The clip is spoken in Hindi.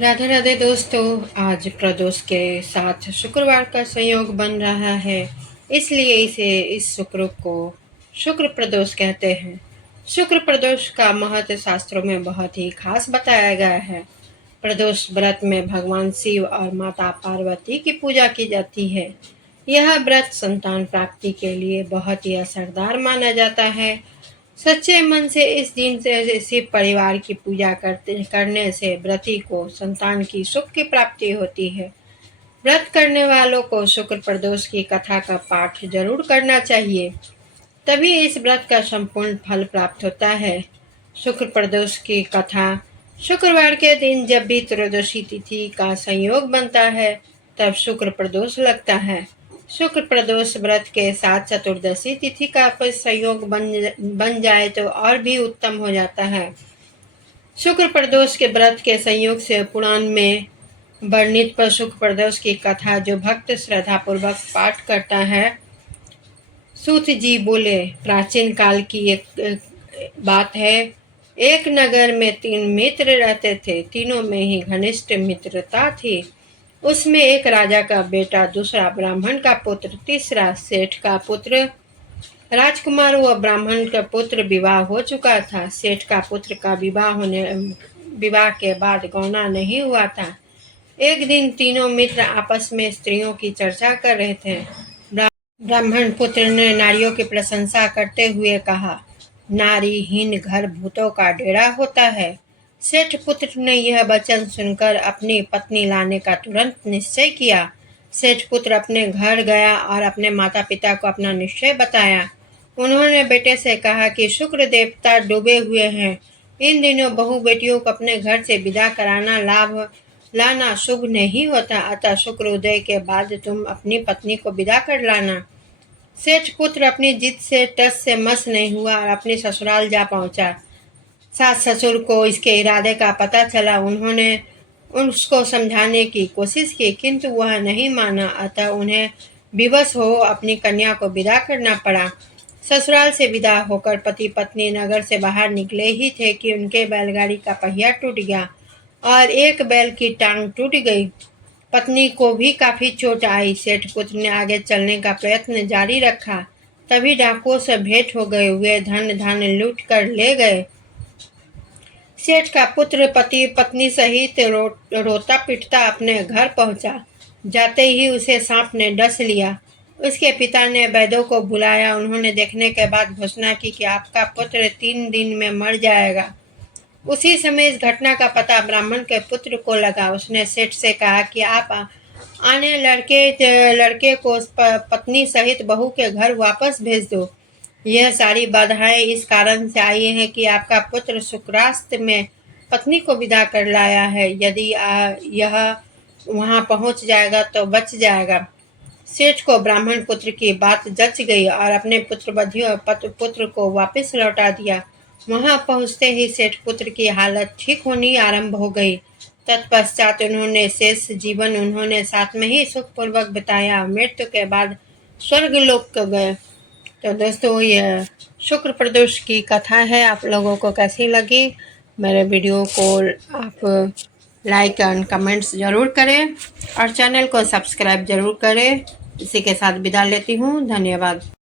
राधे राधे दोस्तों। आज प्रदोष के साथ शुक्रवार का संयोग बन रहा है, इसलिए इस शुक्र को शुक्र प्रदोष कहते हैं। शुक्र प्रदोष का महत्व शास्त्रों में बहुत ही खास बताया गया है। प्रदोष व्रत में भगवान शिव और माता पार्वती की पूजा की जाती है। यह व्रत संतान प्राप्ति के लिए बहुत ही असरदार माना जाता है। सच्चे मन से इस दिन से शिव परिवार की पूजा करने से व्रती को संतान की सुख की प्राप्ति होती है। व्रत करने वालों को शुक्र प्रदोष की कथा का पाठ जरूर करना चाहिए, तभी इस व्रत का संपूर्ण फल प्राप्त होता है। शुक्र प्रदोष की कथा। शुक्रवार के दिन जब भी त्रयोदशी तिथि का संयोग बनता है, तब शुक्र प्रदोष लगता है। शुक्र प्रदोष व्रत के साथ चतुर्दशी तिथि का संयोग बन जाए तो और भी उत्तम हो जाता है। शुक्र प्रदोष के व्रत के संयोग से पुराण में वर्णित पर शुक्र प्रदोष की कथा जो भक्त श्रद्धा पूर्वक पाठ करता है। सूत जी बोले, प्राचीन काल की एक बात है। एक नगर में 3 मित्र रहते थे। तीनों में ही घनिष्ठ मित्रता थी। उसमें एक राजा का बेटा, दूसरा ब्राह्मण का पुत्र, तीसरा सेठ का पुत्र। राजकुमार व ब्राह्मण का पुत्र विवाह हो चुका था। सेठ का पुत्र का विवाह के बाद गौना नहीं हुआ था। एक दिन तीनों मित्र आपस में स्त्रियों की चर्चा कर रहे थे। ब्राह्मण पुत्र ने नारियों की प्रशंसा करते हुए कहा, नारीहीन घर भूतों का डेरा होता है। सेठ पुत्र ने यह वचन सुनकर अपनी पत्नी लाने का तुरंत निश्चय किया। सेठ पुत्र अपने घर गया और अपने माता पिता को अपना निश्चय बताया। उन्होंने बेटे से कहा कि शुक्र देवता डूबे हुए हैं। इन दिनों बहू बेटियों को अपने घर से विदा कराना लाना शुभ नहीं होता, अतः शुक्र उदय के बाद तुम अपनी पत्नी को विदा कर लाना। सेठ पुत्र अपनी जिद से टस से मस नहीं हुआ और अपने ससुराल जा पहुंचा। सास ससुर को इसके इरादे का पता चला। उन्होंने उसको समझाने की कोशिश की, किंतु वह नहीं माना, अतः उन्हें विवश हो अपनी कन्या को विदा करना पड़ा। ससुराल से विदा होकर पति पत्नी नगर से बाहर निकले ही थे कि उनके बैलगाड़ी का पहिया टूट गया और एक बैल की टांग टूट गई। पत्नी को भी काफी चोट आई। सेठ पुत्र ने आगे चलने का प्रयत्न जारी रखा, तभी डाकुओं से भेंट हो गए। वे धन लूट कर ले गए। सेठ का पुत्र पति पत्नी सहित रोता पिटता अपने घर पहुंचा। जाते ही उसे सांप ने डस लिया। उसके पिता ने वैद्यों को बुलाया। उन्होंने देखने के बाद घोषणा की कि आपका पुत्र 3 दिन में मर जाएगा। उसी समय इस घटना का पता ब्राह्मण के पुत्र को लगा। उसने सेठ से कहा कि आप आने लड़के को पत्नी सहित बहू के घर वापस भेज दो। यह सारी बाधाएं इस कारण से आई हैं कि आपका पुत्र शुक्रास्त में पत्नी को विदा कर लाया है। यदि यह वहां पहुंच जाएगा तो बच जाएगा। सेठ को ब्राह्मण पुत्र की बात जच गई और अपने पुत्र को वापस लौटा दिया। वहां पहुंचते ही सेठ पुत्र की हालत ठीक होनी आरंभ हो गई। तत्पश्चात उन्होंने शेष जीवन उन्होंने साथ में ही सुखपूर्वक बिताया। मृत्यु के बाद स्वर्ग लोक को गए। तो दोस्तों, यह शुक्र प्रदोष की कथा है। आप लोगों को कैसी लगी? मेरे वीडियो को आप लाइक एंड कमेंट्स जरूर करें और चैनल को सब्सक्राइब जरूर करें। इसी के साथ विदा लेती हूँ। धन्यवाद।